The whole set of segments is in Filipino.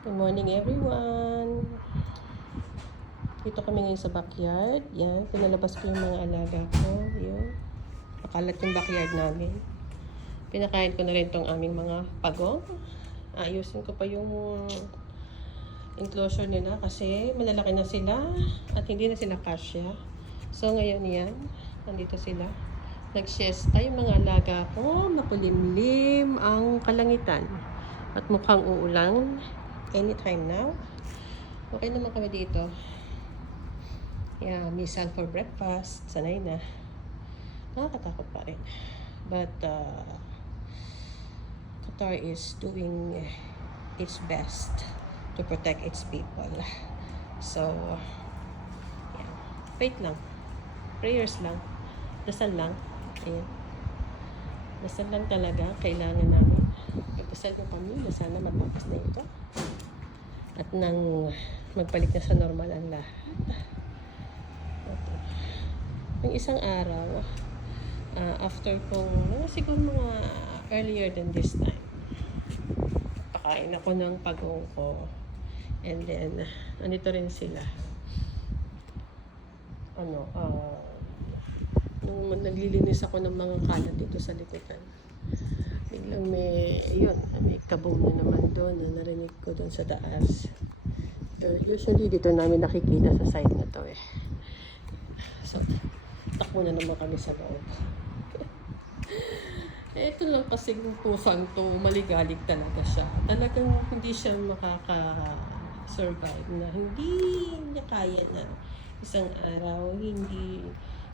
Good morning everyone. Dito kami ngayon sa backyard. Yan, pinalabas ko yung mga alaga ko. Yun. Makalat yung backyard namin. Pinakain ko na rin tong aming mga pagong. Ayusin ko pa yung enclosure nila kasi malalaki na sila at hindi na sila kasya. So ngayon yan, nandito sila. Nag-siesta yung mga alaga ko. Makulimlim ang kalangitan. At mukhang uulan anytime now. Okay naman kami dito. Yeah, misal for breakfast. Sanay na. Nakakatakot pa rin. But Qatar is doing its best to protect its people. So, yeah. Faith lang. Prayers lang. Dasal lang. Ayan. Dasal lang talaga. Kailangan namin. Pagdasal ko kami na sana matapos na ito. At nang magbalik na sa normal ang lahat. Yung isang araw, after kong, siguro mga earlier than this time, pakain ako ng pagong ko. And then, andito rin sila. Nung naglilinis ako ng mga kalat dito sa likutan, biglang may kabong na naman doon na narinig ko doon sa taas. Usually dito namin nakikita sa side na to eh. So, takbo na naman kami sa loob. Ito lang kasi yung pusang to, maligalig talaga siya. Talagang hindi siya makaka-survive na hindi niya kaya na isang araw, hindi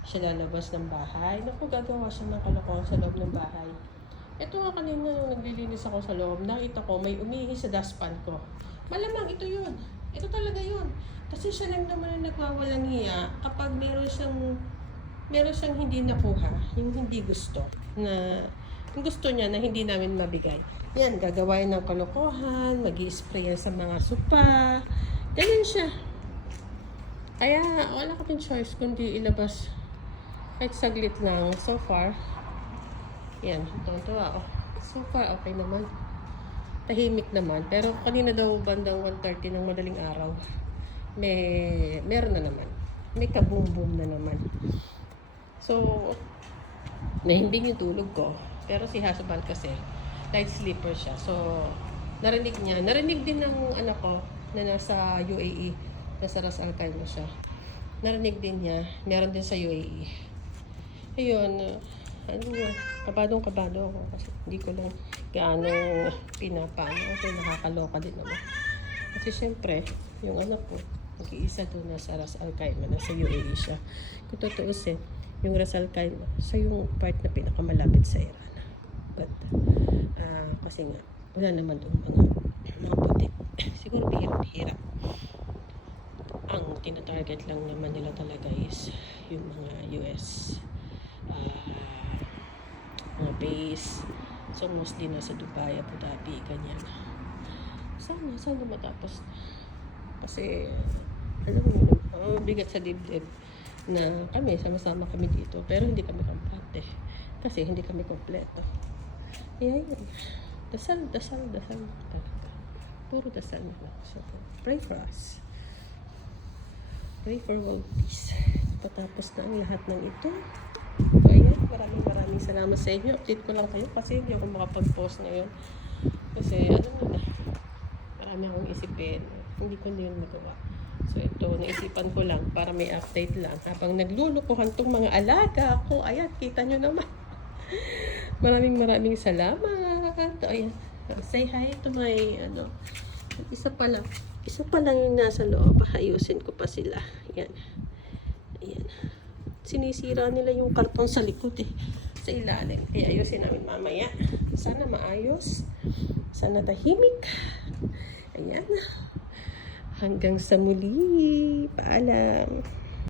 siya lalabas ng bahay. Naku, gagawa siya ng kalokohan sa loob ng bahay. Ito nga kanina nung naglilinis ako sa loob, nakita ko may umihi sa dustpan ko. Malamang ito yun. Ito talaga yun. Kasi siya lang naman ang nagwawalang hiya kapag meron siyang hindi nakuha, yung hindi gusto, na yung gusto niya na hindi namin mabigay. Yan, gagawain ng kalokohan, mag-i-spray sa mga sopa. Ganyan siya. Kaya wala kaming choice kundi ilabas kahit saglit lang. So far, yan, tuwa. So far, okay naman. Tahimik naman. Pero kanina daw bandang 1:30 ng madaling araw, meron na naman. May kaboom-boom na naman. So, nahimbing yung tulog ko. Pero si husband kasi, light sleeper siya. So, narinig niya. Narinig din ng anak ko na nasa UAE. Nasa Ras Al Khaimah siya. Narinig din niya. Meron din sa UAE. Ayun, kabadong-kabado ako kasi hindi ko lang gaano pinapano kasi nakakaloka din naman. Kasi syempre, yung anak ko, nag-iisa doon nasa Ras Al Khaimah, nasa UAE siya. Kung tutuusin, yung Ras Al Khaimah, sa yung part na pinakamalapit sa Iran. But, kasi nga, wala naman doon mga puti. Siguro bihirap-hirap. Ang tinatarget lang naman nila talaga is yung mga US mga base. So mostly nasa Dubai, Abu Dhabi, ganyan. Sana matapos na. Kasi alam mo, bigat sa dibdib na kami, sama-sama kami dito, pero hindi kami kompleto kasi hindi kami kompleto. Kaya yun, dasal talaga. Puro dasal na lang. So pray for us. Pray for world peace. Patapos na ang lahat ng ito. Ayan, maraming salamat sa inyo. Update ko lang kayo kasi hindi ako makapag-post ngayon. Kasi marami akong isipin. Hindi ko yun magawa. So ito, naisipan ko lang para may update lang. Habang naglulukuhan tong mga alaga ko, ayan, kita nyo naman. Maraming salamat. Ayan, say hi to my, isa pa lang yung nasa loob. Ayusin ko pa sila. Ayan. Sinisira nila yung karton sa likod sa ilalim. Kaya ayusin namin mamaya. Sana maayos. Sana tahimik. Ayan. Hanggang sa muli. Paalam.